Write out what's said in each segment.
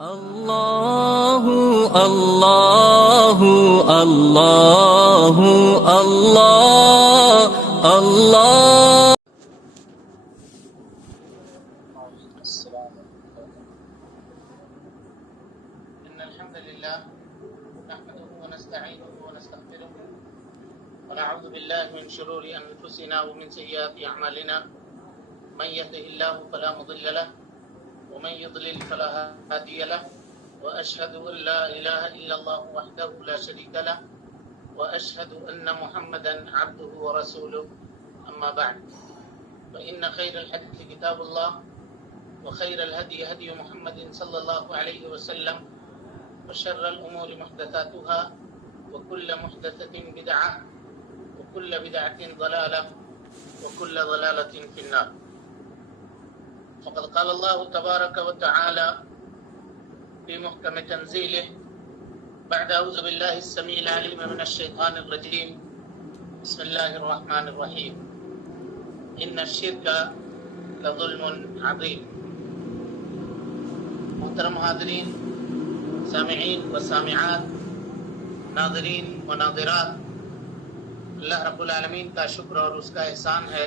اللہ اللہ اللہ اللہ اللہ. إن الحمد لله نحمده ونستعينه ونستغفره ونعوذ بالله من شرور أنفسنا ومن سيئات أعمالنا من يهده الله فلا مضل له ومن يضلل فلا هادي له وأشهد أن لا إله إلا الله وحده لا شريك له وأشهد أن محمدا عبده ورسوله أما بعد فإن خير الحديث كتاب الله وخير الهدي هدي محمد صلى الله عليه وسلم وشر الأمور محدثاتها وكل محدثة بدعة وكل بدعة ضلالة وكل ضلالة في النار. فقد قال الله تبارك وتعالى في محكم تنزيله بعد أعوذ بالله السميع العليم من الشيطان الرجيم بسم الله الرحمن الرحيم إن الشرك لظلم عظيم. محترم حاضرین، سامعین و سامعات، ناظرین و ناظرات، اللہ رب العالمین کا شکر اور اس کا احسان ہے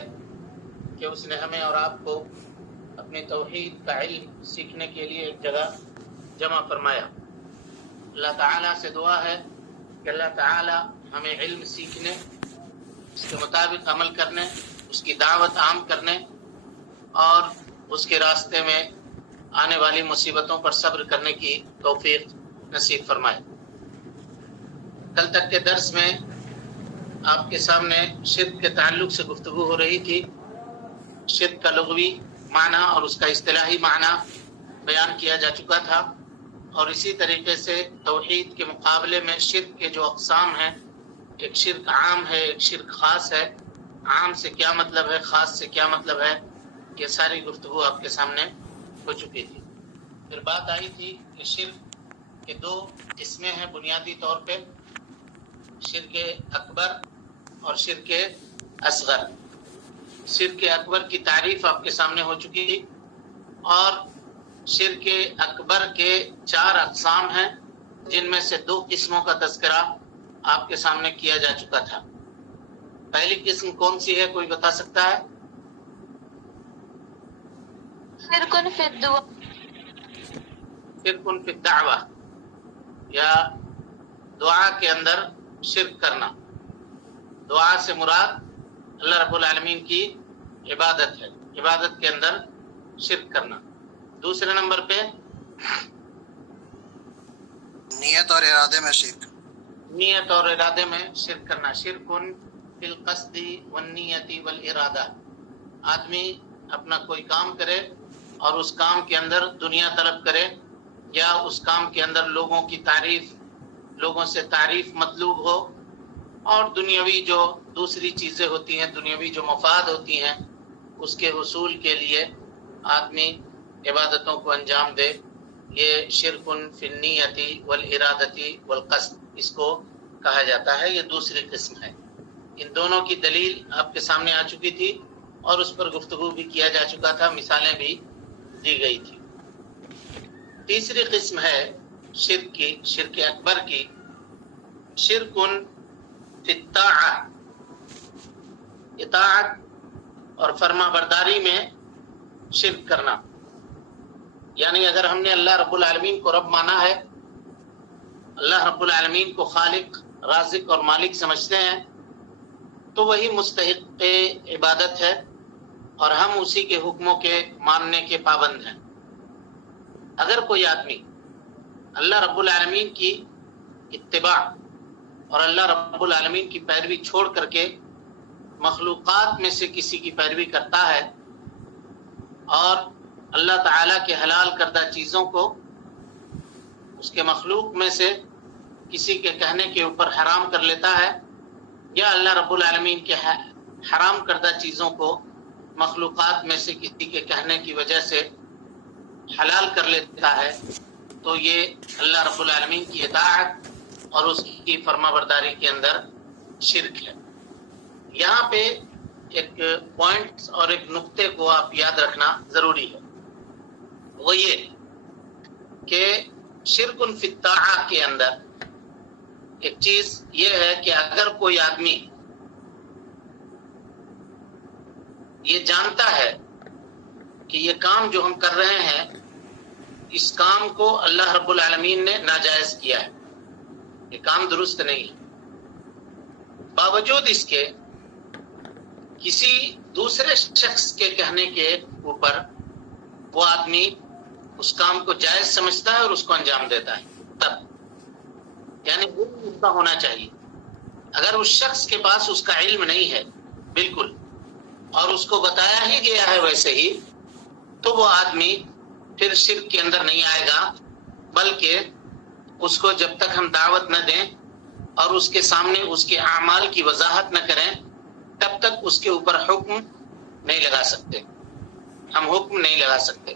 کہ اس نے ہمیں اور آپ کو اپنی توحید کا علم سیکھنے کے لیے ایک جگہ جمع فرمایا. اللہ تعالیٰ سے دعا ہے کہ اللہ تعالیٰ ہمیں علم سیکھنے، اس کے مطابق عمل کرنے، اس کی دعوت عام کرنے اور اس کے راستے میں آنے والی مصیبتوں پر صبر کرنے کی توفیق نصیب فرمائے. کل تک کے درس میں آپ کے سامنے شرک کے تعلق سے گفتگو ہو رہی تھی. شرک کا لغوی معنی اور اس کا اصطلاحی معنی بیان کیا جا چکا تھا، اور اسی طریقے سے توحید کے مقابلے میں شرک کے جو اقسام ہیں، ایک شرک عام ہے، ایک شرک خاص ہے. عام سے کیا مطلب ہے، خاص سے کیا مطلب ہے، یہ ساری گفتگو آپ کے سامنے ہو چکی تھی. پھر بات آئی تھی کہ شرک کے دو قسمیں ہیں بنیادی طور پہ، شرک اکبر اور شرک اصغر. شرک اکبر کی تعریف آپ کے سامنے ہو چکی تھی، اور شرک اکبر کے 4 اقسام ہیں، جن میں سے 2 قسموں کا تذکرہ آپ کے سامنے کیا جا چکا تھا. پہلی قسم کون سی ہے، کوئی بتا سکتا ہے؟ شرک فی الدعاء، شرک فی الدعوہ، یا دعا کے اندر شرک کرنا. دعا سے مراد اللہ رب العالمین کی عبادت ہے، عبادت کے اندر شرک کرنا. دوسرے نمبر پہ نیت اور ارادے میں شرک. نیت اور ارادے میں شرک کرنا. شرک فی القصد والنیت والارادہ. آدمی اپنا کوئی کام کرے اور اس کام کے اندر دنیا طلب کرے، یا اس کام کے اندر لوگوں کی تعریف، لوگوں سے تعریف مطلوب ہو، اور دنیاوی جو دوسری چیزیں ہوتی ہیں، دنیاوی جو مفاد ہوتی ہیں، اس کے حصول کے لیے آدمی عبادتوں کو انجام دے. یہ شرک فی النیت والارادۃ والقصد اس کو کہا جاتا ہے. یہ دوسری قسم ہے. ان دونوں کی دلیل آپ کے سامنے آ چکی تھی، اور اس پر گفتگو بھی کیا جا چکا تھا، مثالیں بھی دی گئی تھی. تیسری قسم ہے شرک کی، شرک اکبر کی. شرک فی الطاعہ، اطاعت اور فرما برداری میں شرک کرنا. یعنی اگر ہم نے اللہ رب العالمین کو رب مانا ہے، اللہ رب العالمین کو خالق، رازق اور مالک سمجھتے ہیں، تو وہی مستحق عبادت ہے، اور ہم اسی کے حکموں کے ماننے کے پابند ہیں. اگر کوئی آدمی اللہ رب العالمین کی اتباع اور اللہ رب العالمین کی پیروی چھوڑ کر کے مخلوقات میں سے کسی کی پیروی کرتا ہے، اور اللہ تعالیٰ کے حلال کردہ چیزوں کو اس کے مخلوق میں سے کسی کے کہنے کے اوپر حرام کر لیتا ہے، یا اللہ رب العالمین کے حرام کردہ چیزوں کو مخلوقات میں سے کسی کے کہنے کی وجہ سے حلال کر لیتا ہے، تو یہ اللہ رب العالمین کی اطاعت اور اس کی فرما برداری کے اندر شرک ہے. یہاں پہ ایک پوائنٹ اور ایک نقطے کو آپ یاد رکھنا ضروری ہے. وہ یہ کہ شرک فی الطاعہ کے اندر ایک چیز یہ ہے کہ اگر کوئی آدمی یہ جانتا ہے کہ یہ کام جو ہم کر رہے ہیں اس کام کو اللہ رب العالمین نے ناجائز کیا ہے، یہ کام درست نہیں ہے، باوجود اس کے کسی دوسرے شخص کے کہنے کے اوپر وہ آدمی اس کام کو جائز سمجھتا ہے اور اس کو انجام دیتا ہے، تب یعنی علم اس کا ہونا چاہیے۔ اگر اس شخص کے پاس اس کا علم نہیں ہے بالکل اور اس کو بتایا ہی گیا ہے ویسے ہی، تو وہ آدمی پھر شرک کے اندر نہیں آئے گا، بلکہ اس کو جب تک ہم دعوت نہ دیں اور اس کے سامنے اس کے اعمال کی وضاحت نہ کریں تب تک اس کے اوپر حکم نہیں لگا سکتے، ہم حکم نہیں لگا سکتے۔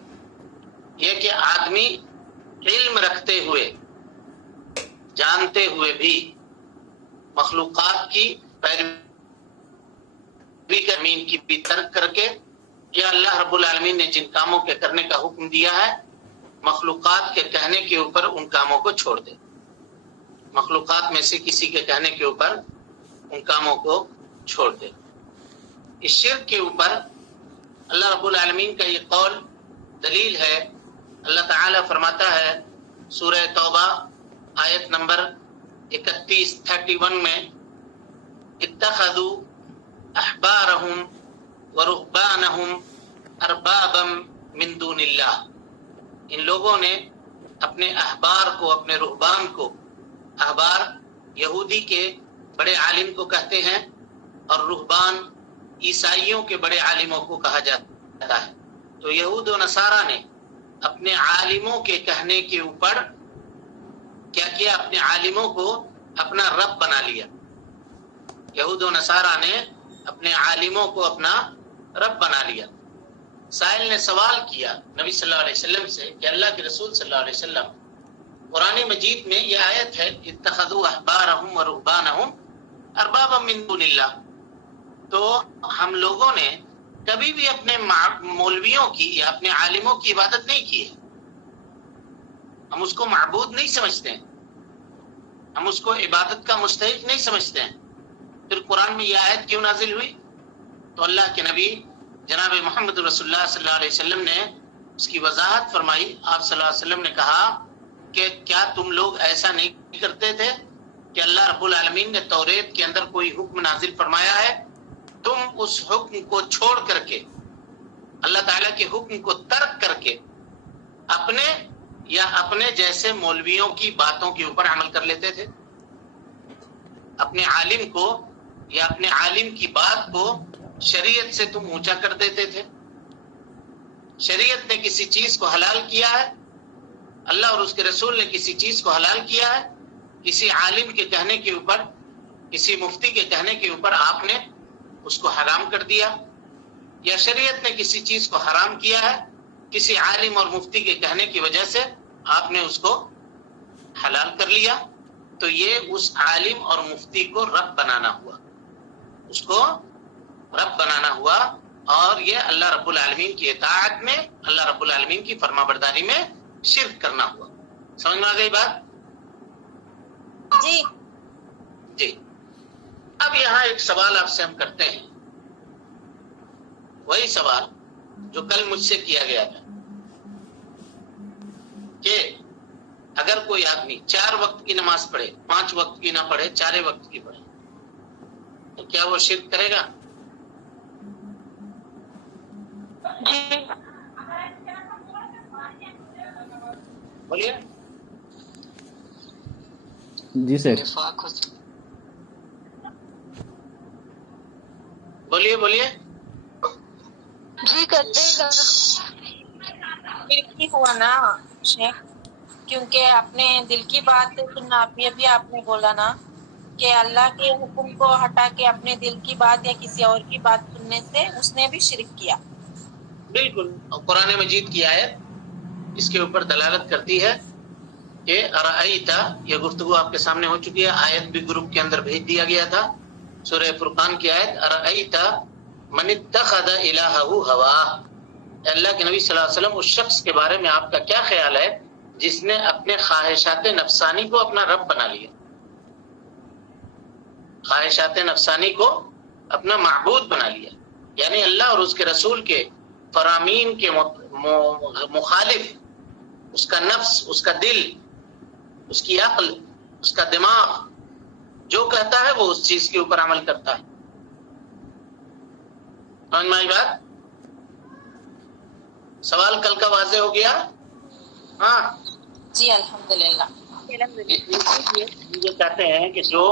یہ کہ آدمی علم رکھتے ہوئے جانتے ہوئے بھی مخلوقات کی پیروی زمین کی بھی ترک کر کے، یا اللہ رب العالمین نے جن کاموں کے کرنے کا حکم دیا ہے مخلوقات کے کہنے کے اوپر ان کاموں کو چھوڑ دے، مخلوقات میں سے کسی کے کہنے کے اوپر ان کاموں کو چھوڑ دے۔ اس شرک کے اوپر اللہ رب العالمین کا یہ قول دلیل ہے۔ اللہ تعالیٰ فرماتا ہے سورہ توبہ آیت نمبر 31 میں، اتخذوا احبارهم ورهبانهم اربابا من دون اللہ، ان لوگوں نے اپنے احبار کو، اپنے رہبان کو، احبار یہودی کے بڑے عالم کو کہتے ہیں اور رہبان عیسائیوں کے بڑے عالموں کو کہا جاتا ہے، تو یہود و نصارہ نے اپنے عالموں کے کہنے کے اوپر کیا کیا؟ اپنے عالموں کو اپنا رب بنا لیا۔ یہود و نصارہ نے اپنے عالموں کو اپنا رب بنا لیا۔ سائل نے سوال کیا نبی صلی اللہ علیہ وسلم سے کہ اللہ کے رسول صلی اللہ علیہ وسلم، قرآن مجید میں یہ آیت ہے اتخذوا احبارهم ورهبانهم اربابا من دون اللہ، تو ہم لوگوں نے کبھی بھی اپنے مولویوں کی یا اپنے عالموں کی عبادت نہیں کی ہے، ہم اس کو معبود نہیں سمجھتے ہیں، ہم اس کو عبادت کا مستحق نہیں سمجھتے ہیں۔ پھر قرآن میں یہ آیت کیوں نازل ہوئی؟ تو اللہ کے نبی جناب محمد رسول اللہ صلی اللہ علیہ وسلم نے اس کی وضاحت فرمائی۔ آپ صلی اللہ علیہ وسلم نے کہا کہ کیا تم لوگ ایسا نہیں کرتے تھے کہ اللہ رب العالمین نے توریت کے اندر کوئی حکم نازل فرمایا ہے، تم اس حکم کو چھوڑ کر کے، اللہ تعالیٰ کے حکم کو ترک کر کے اپنے یا اپنے جیسے مولویوں کی باتوں کے اوپر عمل کر لیتے تھے؟ اپنے عالم کو یا اپنے عالم کی بات کو شریعت سے تم اونچا کر دیتے تھے۔ شریعت نے کسی چیز کو حلال کیا ہے، اللہ اور اس کے رسول نے کسی چیز کو حلال کیا ہے، کسی عالم کے کہنے کے اوپر، کسی مفتی کے کہنے کے اوپر آپ نے اس کو حرام کر دیا، یا شریعت نے کسی چیز کو حرام کیا ہے، کسی عالم اور مفتی کے کہنے کی وجہ سے آپ نے اس کو حلال کر لیا، تو یہ اس عالم اور مفتی کو رب بنانا ہوا، اس کو رب بنانا ہوا، اور یہ اللہ رب العالمین کی اطاعت میں، اللہ رب العالمین کی فرما برداری میں شرک کرنا ہوا۔ سمجھ میں آ گئی بات؟ جی۔ اب یہاں ایک سوال آپ سے ہم کرتے ہیں، وہی سوال جو کل مجھ سے کیا گیا تھا کہ اگر کوئی آدمی 4 وقت کی نماز پڑھے، 5 وقت کی نہ پڑھے، 4 وقت کی پڑھے، تو کیا وہ شرک کرے گا؟ جی بولیے جی سر، بولیے جی کرتے گا، ہی ہوا نا شیخ، کیونکہ اپنے دل کی بات سننا، ابھی آپ نے بولا نا کہ اللہ کے حکم کو ہٹا کے اپنے دل کی بات یا کسی اور کی بات سننے سے اس نے بھی شرک کیا۔ بالکل، اور قرآن مجید کی آیت اس کے اوپر دلالت کرتی ہے کہ ارائیتا، یہ گفتگو آپ کے سامنے ہو چکی ہے، آیت بھی گروپ کے اندر بھیج دیا گیا تھا، سورہ فرقان کی آیت، ارائیتا من اتخذ الہہ ہوا، اللہ کے نبی صلی اللہ علیہ وسلم اس شخص کے بارے میں آپ کا کیا خیال ہے جس نے اپنے خواہشات نفسانی کو اپنا رب بنا لیا، خواہشات نفسانی کو اپنا معبود بنا لیا، یعنی اللہ اور اس کے رسول کے فرامین کے مخالف اس کا نفس، اس کا دل، اس کی عقل، اس کا دماغ جو کہتا ہے وہ اس چیز کے اوپر عمل کرتا ہے۔ سمجھ میں آئی بات؟ سوال کل کا واضح ہو گیا؟ ہاں جی الحمدللہ۔ یہ کہتے ہیں کہ جو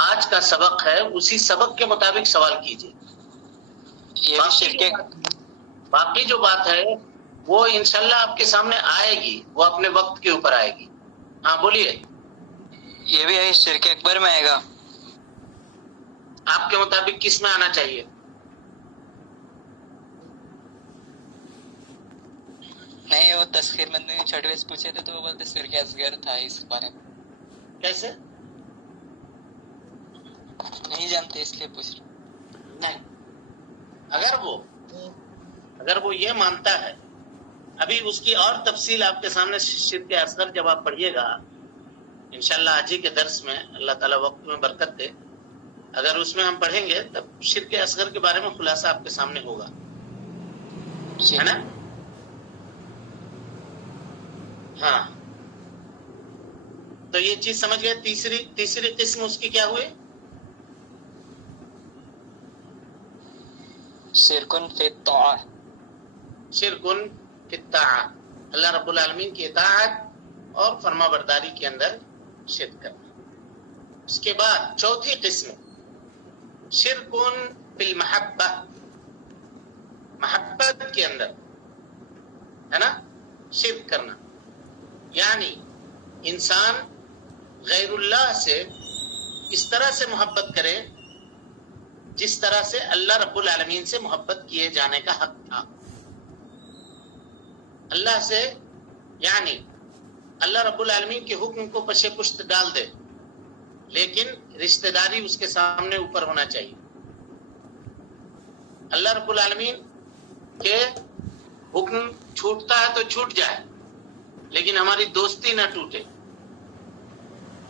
آج کا سبق ہے اسی سبق کے مطابق سوال کیجیے۔ باقی جو بات ہے وہ انشاءاللہ آپ کے سامنے آئے گی، وہ اپنے وقت کے اوپر آئے گی۔ ہاں بولیے۔ یہ بھی شرک اکبر میں آئے گا؟ آپ کے مطابق کس میں آنا چاہیے؟ نہیں، وہ تسخیر مند نے چھٹویں سے پوچھے تھے تو وہ بولتے شرک اصغر تھا اس بارے میں۔ کیسے؟ نہیں جانتے اس لیے پوچھ رہے۔ نہیں، اگر وہ یہ مانتا ہے، ابھی اس کی اور تفصیل آپ کے سامنے شرک اصغر جب آپ پڑھیے گا انشاءاللہ آج ہی کے درس میں، اللہ تعالیٰ وقت میں برکت دے، اگر اس میں ہم پڑھیں گے تب شرک اصغر کے بارے میں خلاصہ آپ کے سامنے ہوگا، ہے نا؟ ہاں، تو یہ چیز سمجھ گئے۔ تیسری قسم اس کی کیا ہوئی؟ شرکن فی الطاعہ، شرکن فی الطاعہ، اللہ رب العالمین کی اطاعت اور فرما برداری کے اندر شرک کرنا۔ اس کے بعد چوتھی قسم شرکن فی المحبہ، محبت کے اندر، ہے نا، شرک کرنا، یعنی انسان غیر اللہ سے اس طرح سے محبت کرے جس طرح سے اللہ رب العالمین سے محبت کیے جانے کا حق تھا۔ اللہ سے یعنی اللہ رب العالمین کے حکم کو پشے پشت ڈال دے، لیکن رشتہ داری اس کے سامنے اوپر ہونا چاہیے۔ اللہ رب العالمین کے حکم چھوٹتا ہے تو چھوٹ جائے، لیکن ہماری دوستی نہ ٹوٹے،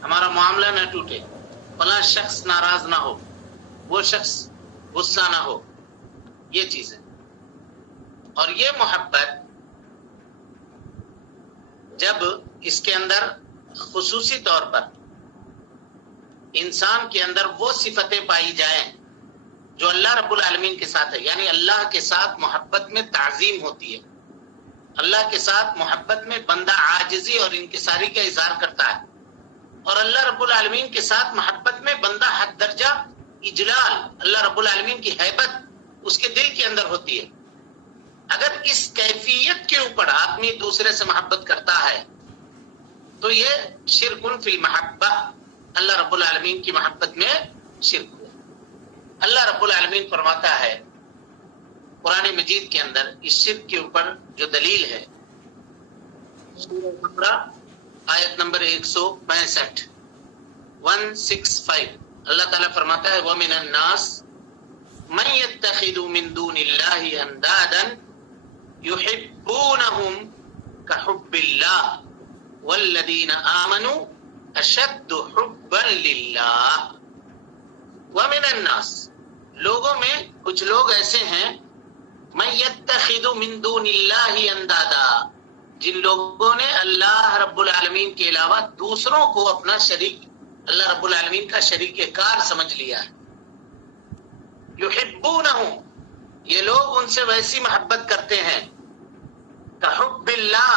ہمارا معاملہ نہ ٹوٹے، فلاں شخص ناراض نہ ہو، وہ شخص غصہ نہ ہو، یہ چیزیں۔ اور یہ محبت جب اس کے اندر خصوصی طور پر انسان کے اندر وہ صفتیں پائی جائیں جو اللہ رب العالمین کے ساتھ ہے، یعنی اللہ کے ساتھ محبت میں تعظیم ہوتی ہے، اللہ کے ساتھ محبت میں بندہ عاجزی اور انکساری کا اظہار کرتا ہے، اور اللہ رب العالمین کے ساتھ محبت میں بندہ حد درجہ اجلال، اللہ رب العالمین کی ہیبت اس کے دل کے اندر ہوتی ہے۔ اگر اس کیفیت کے اوپر آدمی دوسرے سے محبت کرتا ہے تو یہ شرکن فی المحبہ، اللہ رب العالمین کی محبت میں شرک ہوا۔ اللہ رب العالمین فرماتا ہے قرآن مجید کے اندر اس شرک کے اوپر جو دلیل ہے، سورہ بقرہ آیت نمبر 165 165، اللہ تعالیٰ فرماتا ہے وَمِنَ النَّاسِ مَن يَتَّخِذُ مِن دُونِ اللَّهِ أَندَادًا يُحِبُّونَهُمْ كَحُبِّ اللَّهِ وَالَّذِينَ آمَنُوا أَشَدُّ حُبًّا لِلَّهِ۔ وَمِنَ النَّاسِ، لوگوں میں کچھ لوگ ایسے ہیں، مَن يَتَّخِذُ مِن دُونِ اللَّهِ أَندَادًا، جن لوگوں نے اللہ رب العالمین کے علاوہ دوسروں کو اپنا شریک، اللہ رب العالمین کا شریک کار سمجھ لیا ہے۔ یحبونہم، یہ لوگ ان سے ویسی محبت کرتے ہیں کحب اللہ،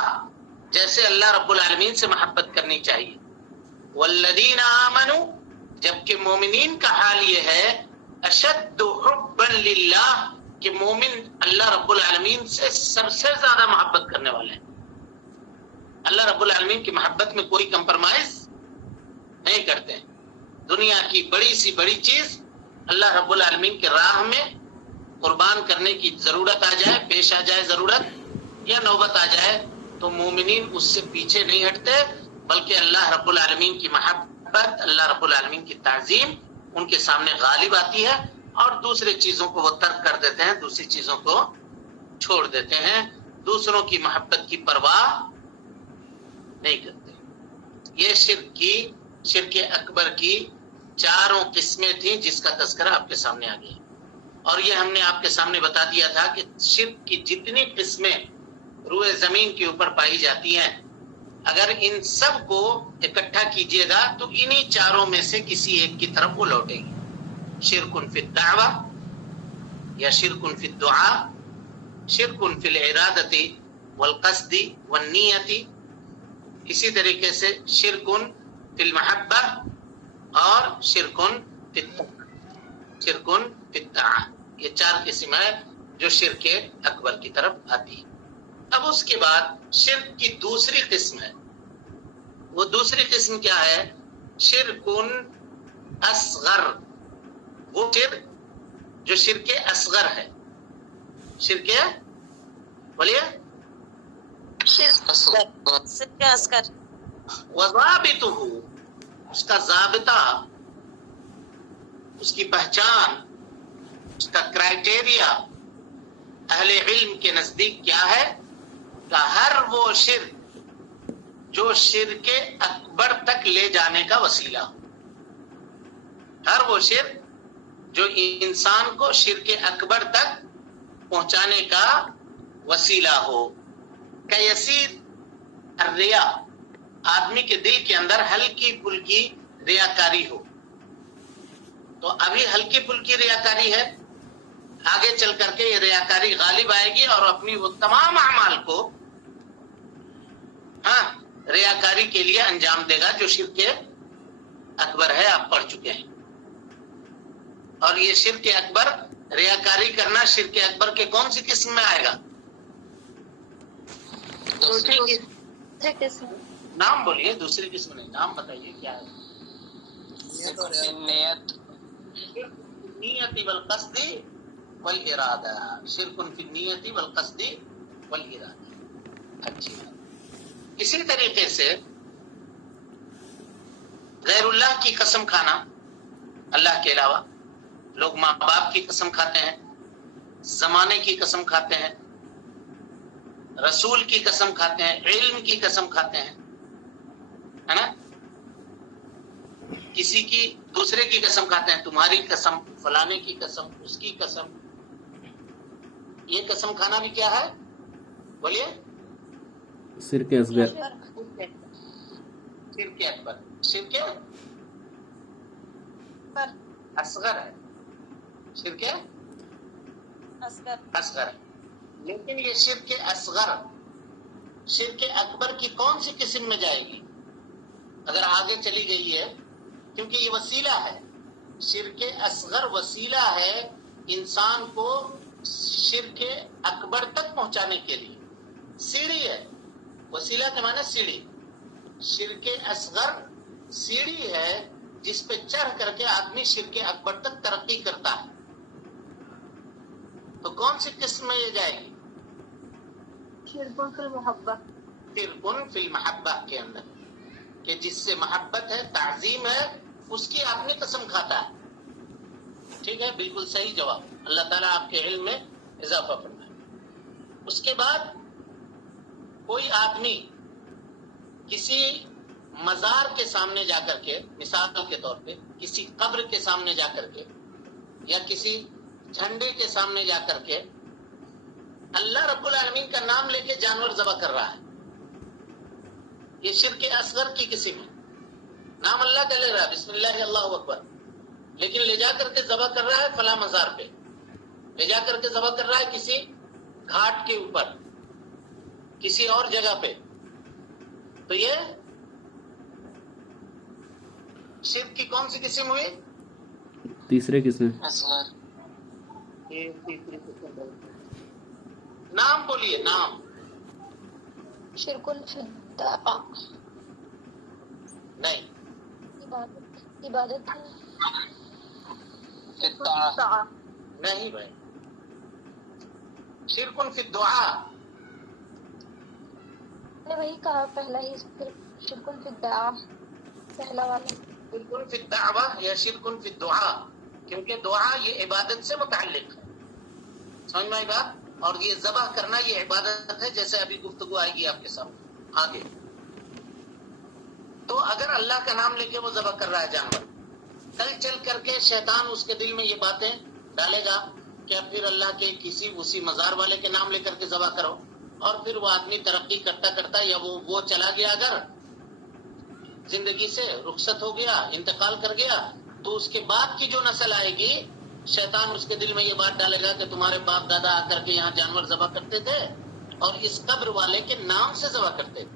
جیسے اللہ رب العالمین سے محبت کرنی چاہیے۔ والذین آمنوا، جبکہ مومنین کا حال یہ ہے اشد حبا للہ، کہ مومن اللہ رب العالمین سے سب سے زیادہ محبت کرنے والے ہیں۔ اللہ رب العالمین کی محبت میں کوئی کمپرمائز نہیں کرتے ہیں۔ دنیا کی بڑی سی بڑی چیز اللہ رب العالمین کے راہ میں قربان کرنے کی ضرورت آ جائے، پیش آ جائے ضرورت یا نوبت آ جائے تو مومنین اس سے پیچھے نہیں ہٹتے، بلکہ اللہ رب العالمین کی محبت، اللہ رب العالمین کی تعظیم ان کے سامنے غالب آتی ہے، اور دوسرے چیزوں کو وہ ترک کر دیتے ہیں، دوسری چیزوں کو چھوڑ دیتے ہیں، دوسروں کی محبت کی پرواہ نہیں کرتے. یہ شرک اکبر کی چاروں قسمیں تھیں جس کا تذکرہ آپ کے سامنے آ گیا. اور یہ ہم نے آپ کے سامنے بتا دیا تھا کہ شرک کی جتنی قسمیں روئے زمین کے اوپر پائی جاتی ہیں، اگر ان سب کو اکٹھا کیجئے گا تو انہی چاروں میں سے کسی ایک کی طرف وہ لوٹے گی. شرک فی الدعوہ یا شرک فی الدعاء، شرک فی الارادۃ والقصد والنیت، اسی طریقے سے شرک فی المحبہ اور شرک فی الطاعہ. یہ چار قسم ہے جو شرک اکبر کی طرف آتی ہے. اب اس کے بعد شرک کی دوسری قسم ہے. وہ دوسری قسم کیا ہے؟ شرک اصغر. وہ شرک جو شرک اصغر ہے. شرک بولیے شرک اصغر. وضابطہ، اس کا ضابطہ، اس کی پہچان، اس کا کرائٹیریا اہل علم کے نزدیک کیا ہے؟ کہ ہر وہ شرک جو شرک اکبر تک لے جانے کا وسیلہ ہو. ہر وہ شرک جو انسان کو شرک اکبر تک پہنچانے کا وسیلہ ہو. کیسیر الریا، آدمی کے دل کے اندر ہلکی پھلکی ریاکاری ہو. تو ابھی ہلکی پھلکی ریاکاری ہے، آگے چل کر کے یہ ریاکاری غالب آئے گی اور اپنی وہ تمام اعمال کو ریاکاری کے لیے انجام دے گا جو شرک اکبر ہے. آپ پڑھ چکے ہیں. اور یہ شرک اکبر، ریاکاری کرنا شرک اکبر کے کون سی قسم میں آئے گا؟ دوسری قسم. نام بولیے. دوسری قسم نہیں، نام بتائیے کیا ہے. نیت. نیت والقصد والارادہ. شرک فی النیت والقصد والارادہ. اچھی بات. اسی طریقے سے غیر اللہ کی قسم کھانا، اللہ کے علاوہ. لوگ ماں باپ کی قسم کھاتے ہیں، زمانے کی قسم کھاتے ہیں، رسول کی قسم کھاتے ہیں، علم کی قسم کھاتے ہیں، ہے نا. کسی کی دوسرے کی قسم کھاتے ہیں، تمہاری قسم، فلانے کی قسم، اس کی قسم. یہ قسم کھانا بھی کیا ہے؟ بولیے. شرک اصغر. شرک اکبر. شرک اصغر ہے. شرک اصغر. لیکن یہ شرک اصغر شرک اکبر کی کون سی قسم میں جائے گی اگر آگے چلی گئی ہے؟ کیونکہ یہ وسیلہ ہے. شرک اصغر وسیلہ ہے انسان کو شرک اکبر تک پہنچانے کے لیے. سیڑھی ہے. وسیلہ کے معنی سیڑھی. شرک اصغر سیڑھی ہے جس پہ چڑھ کر کے آدمی شرک اکبر تک ترقی کرتا ہے. تو کون سی قسم میں یہ جائے گی؟ شرک فی المحبہ. شرک فی المحبہ کے اندر، کہ جس سے محبت ہے، تعظیم ہے، اس کی آدمی قسم کھاتا ہے. ٹھیک ہے، بالکل صحیح جواب. اللہ تعالیٰ آپ کے علم میں اضافہ فرمائے. اس کے بعد کوئی آدمی کسی مزار کے سامنے جا کر کے، مثال کے طور پہ کسی قبر کے سامنے جا کر کے یا کسی جھنڈے کے سامنے جا کر کے اللہ رب العالمین کا نام لے کے جانور ذبح کر رہا ہے. یہ شرک اصغر کی قسم ہے. نام اللہ کا لے رہا ہے، بسم اللہ اللہ اکبر، لیکن لے جا کر کے ذبح کر رہا ہے فلاں مزار پہ، لے جا کر کے ذبح کر رہا ہے کسی گھاٹ کے اوپر، کسی اور جگہ پہ. تو یہ شرک کی کون سی قسم ہوئی؟ تیسرے قسم. اصغر. یہ تیسری قسم. نام بولیے. نام. شرک فی الدعاء. نہیں. عبادت اطاعہ. نہیں بھائی. شرک فی الدعاء. نے وہی کہا پہلا ہی. شرک فی الدعاء پہلا والا. شرک فی الدعوہ یا شرک فی الدعاء، کیونکہ دعا یہ عبادت سے متعلق ہے. سمجھ میں آئی بات؟ اور یہ ذبح کرنا یہ عبادت ہے، جیسے ابھی گفتگو آئے گی آپ کے سامنے آگے. تو اگر اللہ کا نام لے کے وہ ذبح کر رہا ہے جانور، کل چل کر کے شیطان اس کے دل میں یہ باتیں ڈالے گا کہ اب پھر اللہ کے کسی اسی مزار والے کے نام لے کر کے ذبح کرو، اور پھر وہ آدمی ترقی کرتا کرتا یا وہ چلا گیا، اگر زندگی سے رخصت ہو گیا، انتقال کر گیا، تو اس کے بعد کی جو نسل آئے گی، شیطان اس کے دل میں یہ بات ڈالے گا کہ تمہارے باپ دادا آ کر کے یہاں جانور ذبح کرتے تھے اور اس قبر والے کے نام سے ذبح کرتے تھے۔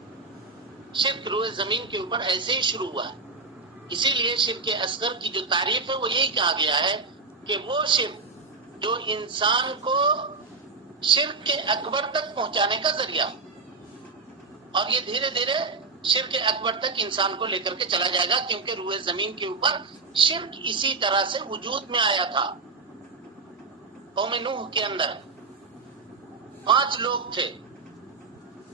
شرک روئے زمین کے اوپر ایسے ہی شروع ہوا ہے۔ اسی لیے شرک اصغر کی جو تعریف ہے وہ یہی کہا گیا ہے کہ وہ شرک جو انسان کو شرک کے اکبر تک پہنچانے کا ذریعہ، اور یہ دھیرے دھیرے شرک اکبر تک انسان کو لے کر کے چلا جائے گا، کیونکہ روئے زمین کے اوپر شرک اسی طرح سے وجود میں آیا تھا۔ قوم نوح کے اندر 5 لوگ تھے،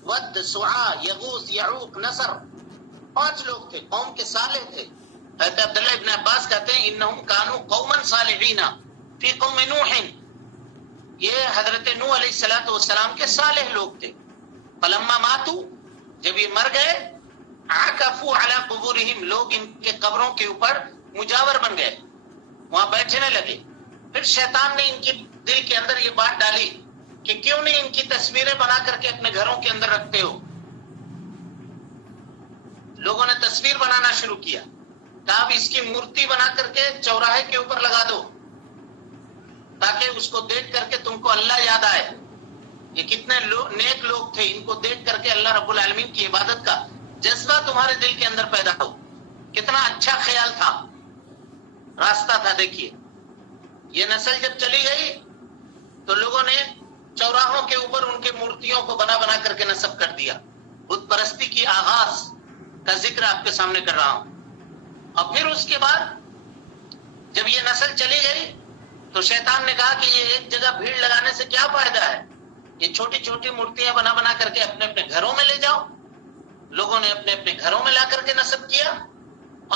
ود، سعا، یغوث، یعوق، نصر، 5 لوگ تھے، قوم کے صالح تھے۔ حضرت عبداللہ ابن عباس کہتے ہیں انہم کانوا قوما صالحین فی قوم نوح، یہ حضرت نوح علیہ السلام کے صالح لوگ تھے۔ فلما ماتوا، جب یہ مر گئے، عکفوا علی قبورہم، لوگ ان کے قبروں کے اوپر مجاور بن گئے، وہاں بیٹھنے لگے۔ پھر شیطان نے ان کے دل کے اندر یہ بات ڈالی کہ کیوں نہیں ان کی تصویریں بنا کر کے اپنے گھروں کے اندر رکھتے ہو۔ لوگوں نے تصویر بنانا شروع کیا، کہا اب اس کی مورتی بنا کر کے چوراہے کے اوپر لگا دو تاکہ اس کو دیکھ کر کے تم کو اللہ یاد آئے۔ یہ کتنے نیک لوگ تھے، ان کو دیکھ کر کے اللہ رب العالمین کی عبادت کا جذبہ تمہارے دل کے اندر پیدا ہو۔ کتنا اچھا خیال تھا، راستہ تھا۔ دیکھیے یہ نسل جب چلی گئی تو لوگوں نے چوراہوں کے اوپر ان کے مورتیوں کو بنا بنا کر کے نصب کر دیا۔ بت پرستی کی آغاز کا ذکر آپ کے سامنے کر رہا ہوں۔ اور پھر اس کے بعد جب یہ نسل چلی گئی تو شیطان نے کہا کہ یہ ایک جگہ بھیڑ لگانے سے کیا فائدہ ہے، یہ چھوٹی چھوٹی مورتیاں بنا بنا کر کے اپنے اپنے گھروں میں لے جاؤ۔ لوگوں نے اپنے اپنے گھروں میں لا کر کے نصب کیا،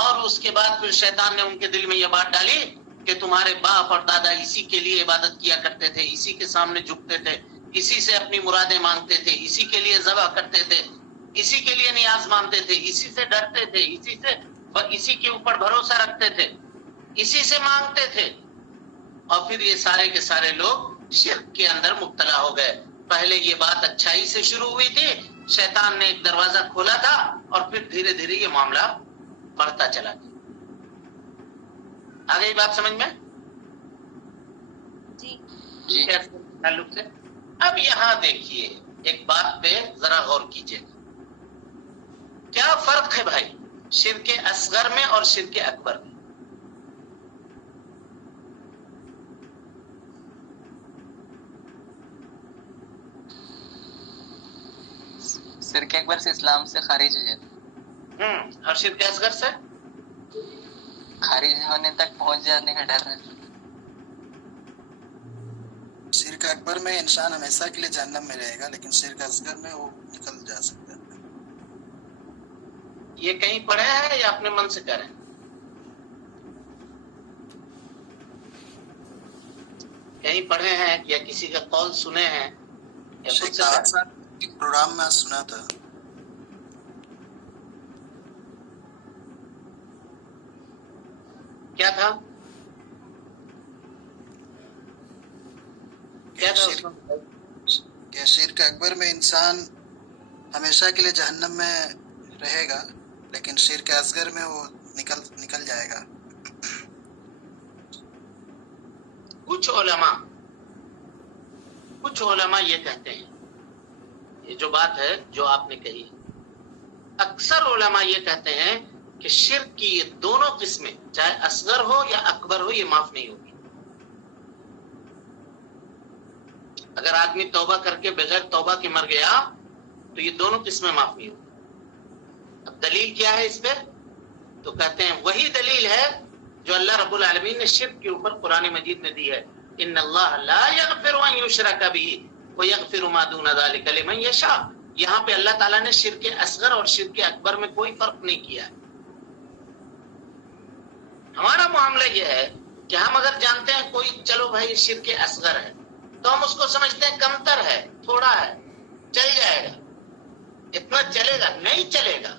اور اس کے بعد پھر شیطان نے ان کے دل میں یہ بات ڈالی کہ تمہارے باپ اور دادا اسی کے لیے عبادت کیا کرتے تھے، اسی کے سامنے جھکتے تھے، اسی سے اپنی مرادیں مانگتے تھے، اسی کے لیے ذبح کرتے تھے، اسی کے لیے نیاز مانتے تھے، اسی سے ڈرتے تھے، اسی کے اوپر بھروسہ رکھتے تھے، اسی سے مانگتے تھے۔ اور پھر یہ سارے کے سارے لوگ شرک کے اندر مبتلا ہو گئے۔ پہلے یہ بات اچھائی سے شروع ہوئی تھی، شیطان نے ایک دروازہ کھولا تھا، اور پھر دھیرے دھیرے یہ معاملہ بڑھتا چلا گیا۔ آگے بات سمجھ میں؟ جی تعلق سے اب یہاں دیکھیے ایک بات پہ ذرا غور کیجیے، کیا فرق ہے بھائی شرک اصغر میں اور شرک اکبر میں؟ شرک اکبر سے اسلام سے خارج ہو جاتا، اور شرک اصغر سے خارج ہونے تک پہنچ جانے کا ڈر ہے۔ شرک اکبر میں انسان ہمیشہ کے لیے جہنم میں رہے گا، لیکن شرک اصغر میں وہ نکل جا سکتا ہے۔ یہ کہیں پڑھے ہیں یا اپنے من سے کریں؟ کہیں پڑھے ہیں یا کسی کا قول سنے ہیں یا خود سے شیخ صاحب ایک پروگرام میں سنا تھا۔ کیا تھا اس میں؟ کہ شرک اکبر میں انسان ہمیشہ کے لیے جہنم میں رہے گا، لیکن شرک اصغر میں وہ نکل جائے گا۔ کچھ علماء یہ کہتے ہیں، یہ جو بات ہے جو آپ نے کہی، اکثر علماء یہ کہتے ہیں کہ شرک کی یہ دونوں قسمیں، چاہے اصغر ہو یا اکبر ہو، یہ معاف نہیں ہوگی۔ اگر آدمی توبہ کر کے بغیر توبہ کے مر گیا تو یہ دونوں قسمیں معاف نہیں ہوگی۔ اب دلیل کیا ہے اس پہ؟ تو کہتے ہیں وہی دلیل ہے جو اللہ رب العالمین نے شرک کے اوپر قرآن مجید میں دی ہے، ان اللہ لا یغفر ان یشرک بہ ویغفر ما دون ذلک لمن یشاء۔ یہاں پہ اللہ تعالیٰ نے شرک اصغر اور شرک اکبر میں کوئی فرق نہیں کیا ہے۔ ہمارا معاملہ یہ ہے کہ ہم اگر جانتے ہیں کوئی چلو بھائی شرک اصغر ہے تو ہم اس کو سمجھتے ہیں کمتر ہے، تھوڑا ہے، چل جائے گا، اتنا چلے گا، نہیں چلے گا۔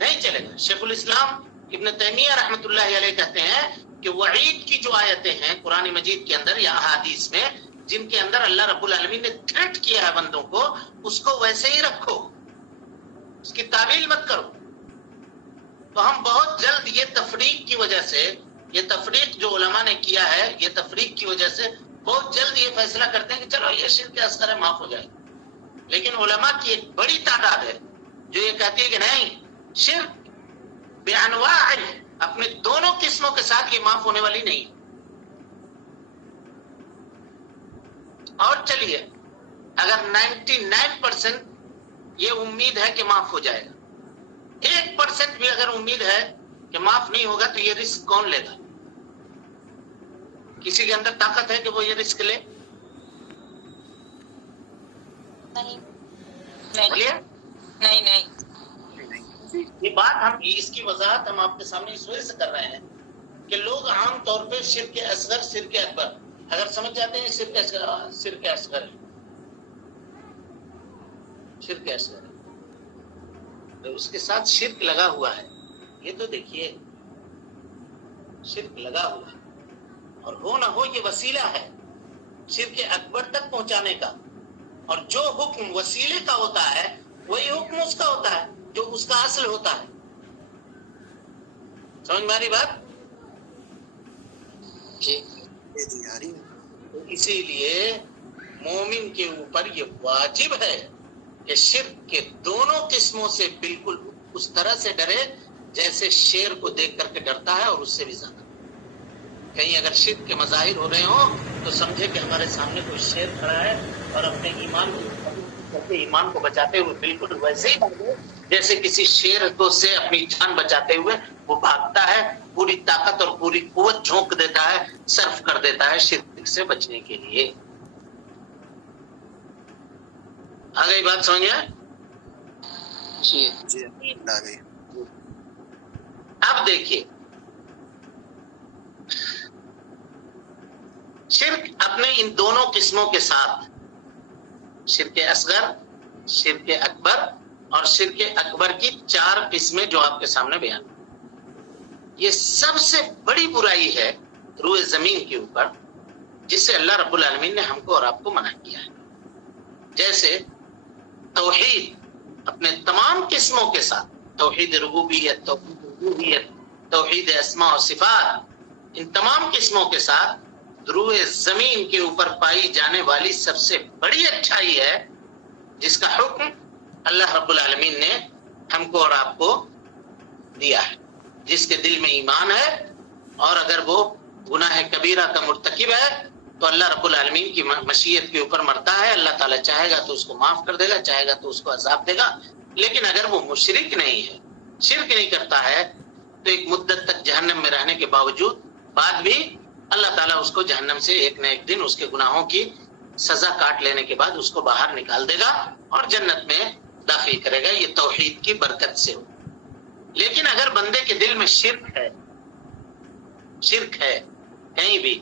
نہیں چلے گا. شیخ الاسلام ابن تیمیہ رحمۃ اللہ علیہ کہتے ہیں کہ وعید کی جو آیتیں ہیں قرآن مجید کے اندر یا احادیث میں جن کے اندر اللہ رب العالمین نے تھریٹ کیا ہے بندوں کو، اس کو ویسے ہی رکھو، اس کی تعویل مت کرو. تو ہم بہت جلد یہ تفریق کی وجہ سے، یہ تفریق جو علماء نے کیا ہے، یہ تفریق کی وجہ سے بہت جلد یہ فیصلہ کرتے ہیں کہ چلو یہ شرک اصغر ہے، معاف ہو جائے. لیکن علماء کی ایک بڑی تعداد ہے جو یہ کہتی ہے کہ نہیں، شرک بے انواع اپنے دونوں قسموں کے ساتھ یہ معاف ہونے والی نہیں. اور چلیے اگر 99% یہ امید ہے کہ معاف ہو جائے گا، 1% بھی اگر امید ہے کہ معاف نہیں ہوگا، تو یہ رسک کون لے گا؟ کسی کے اندر طاقت ہے کہ وہ یہ رسک لے؟ نہیں بولیے. نہیں نہیں. یہ بات ہم اس کی وضاحت ہم آپ کے سامنے اس وجہ سے کر رہے ہیں کہ لوگ عام طور پہ شرک اصغر، شرک اکبر اگر سمجھ جاتے ہیں شرک اصغر، شرک اصغر ہے تو اس کے ساتھ شرک لگا ہوا ہے. یہ تو دیکھیے شرک لگا ہوا ہے، اور ہو نہ ہو یہ وسیلہ ہے شرک اکبر تک پہنچانے کا. اور جو حکم وسیلے کا ہوتا ہے وہی حکم اس کا ہوتا ہے جو اس کا اصل ہوتا ہے. سمجھ میں آ رہی بات؟ جی جی آ رہی ہے. تو اسی لیے مومن کے اوپر یہ واجب ہے کہ شرک کے دونوں قسموں سے بالکل اس طرح سے ڈرے جیسے شیر کو دیکھ کر کے ڈرتا ہے، اور اس سے بھی زیادہ. کہیں اگر شرک کے مظاہر ہو رہے ہوں تو سمجھے کہ ہمارے سامنے کوئی شیر کھڑا ہے، اور اپنے ایمان کو بچاتے ہوئے بالکل ویسے ہی بھاگے جیسے کسی شیر کو سے اپنی جان بچاتے ہوئے وہ بھاگتا ہے، پوری طاقت اور پوری قوت جھونک دیتا ہے، صرف کر دیتا ہے شرک سے بچنے کے لیے. آ گئی بات سمجھ میں؟ جی جی آ گئی. اب دیکھیے شرک اپنے ان دونوں قسموں کے ساتھ، شرک اصغر، شرک اکبر اور شرک اکبر کی 4 قسمیں جو آپ کے سامنے بیان. یہ سب سے بڑی برائی ہے روئے زمین کے اوپر جس سے اللہ رب العالمین نے ہم کو اور آپ کو منع کیا ہے. جیسے توحید اپنے تمام قسموں کے ساتھ، توحید ربوبیت، توحید الوہیت، توحید اسماء و صفات، ان تمام قسموں کے ساتھ روئے زمین کے اوپر پائی جانے والی سب سے بڑی اچھائی ہے جس کا حکم اللہ رب العالمین نے ہم کو اور آپ کو دیا ہے. جس کے دل میں ایمان ہے اور اگر وہ گناہ کبیرہ کا مرتکب ہے تو اللہ رب العالمین کی مشیت کے اوپر مرتا ہے. اللہ تعالیٰ چاہے گا تو اس کو معاف کر دے گا، چاہے گا تو اس کو عذاب دے گا. لیکن اگر وہ مشرک نہیں ہے، شرک نہیں کرتا ہے، تو ایک مدت تک جہنم میں رہنے کے باوجود بعد بھی اللہ تعالیٰ اس کو جہنم سے ایک نہ ایک دن اس کے گناہوں کی سزا کاٹ لینے کے بعد اس کو باہر نکال دے گا اور جنت میں داخل کرے گا. یہ توحید کی برکت سے ہو. لیکن اگر بندے کے دل میں شرک ہے کہیں بھی،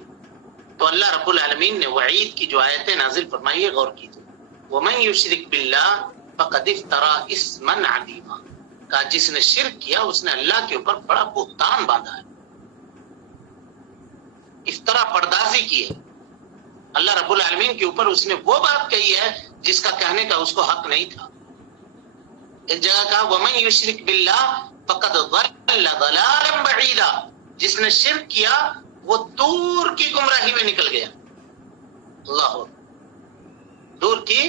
تو اللہ رب العالمین نے وعید کی جو آیتیں نازل فرمائی ہے غور کیجیے. وَمَن يُشْرِكْ بِاللَّهِ فَقَدِ افْتَرَىٰ إِثْمًا عَظِيمًا، کہا جس نے شرک کیا اس نے اللہ کے اوپر بڑا بہتان باندھا ہے، افطرا پردازی کی ہے. اللہ رب العالمین کے اوپر اس نے وہ بات کہی ہے جس کا کہنے کا اس کو حق نہیں تھا. ایک جگہ کہا وَمَن يُشْرِكْ بِاللَّهِ فَقَدْ ضَلَّ ضَلَالًا بَعِيدًا، جس نے شرک کیا وہ دور کی گمراہی میں نکل گیا. اللہ دور کی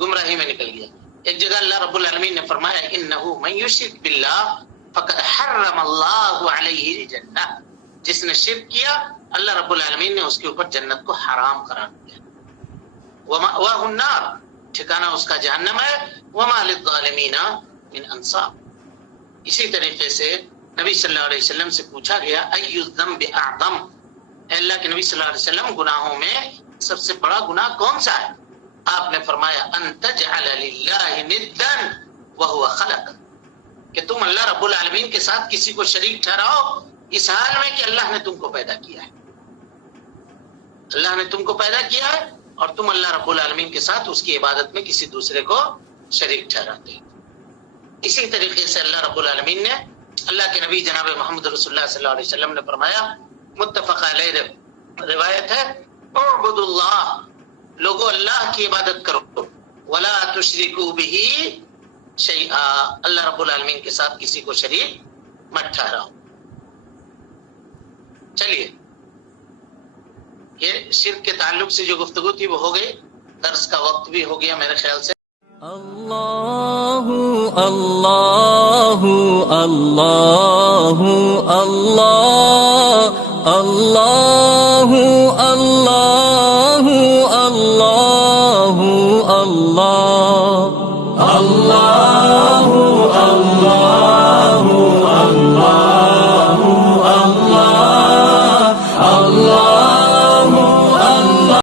گمراہی میں نکل گیا. ایک جگہ اللہ رب العالمین نے فرمایا انہ من یشرک باللہ فقد حرم اللہ علیہ الجنہ، جس نے شرک کیا اللہ رب العالمین نے اس کے اوپر جنت کو حرام قرار دیا. ومأواہ النار، ٹھکانہ اس کا جہنم ہے. وما للظالمین من انصار. اسی طریقے سے نبی صلی اللہ علیہ وسلم سے پوچھا گیا ای الذنب اعظم، اے اللہ کے نبی صلی اللہ علیہ وسلم گناہوں میں سب سے بڑا گناہ کون سا ہے؟ آپ نے فرمایا ان تجعل للہ ندا وهو خلق، کہ تم اللہ رب العالمین کے ساتھ کسی کو شریک ٹھہراؤ اس حال میں کہ اللہ نے تم کو پیدا کیا ہے. اللہ نے تم کو پیدا کیا ہے اور تم اللہ رب العالمین کے ساتھ اس کی عبادت میں کسی دوسرے کو شریک ٹھہراتے. اسی طریقے سے اللہ رب العالمین نے اللہ کے نبی جناب محمد رسول اللہ صلی اللہ علیہ وسلم نے فرمایا، متفق علیہ روایت ہے، اعبدوا اللہ، لوگو اللہ کی عبادت کرو، ولا تشرکوا بہ شیئا، اللہ رب العالمین کے ساتھ کسی کو شریک مت ٹھہراؤ۔ چلیے، یہ شرک کے تعلق سے جو گفتگو تھی وہ ہو گئی، درس کا وقت بھی ہو گیا میرے خیال سے۔ اللہ اللہ اللہ اللہ اللہ اللہ اللہ اللہ اللہ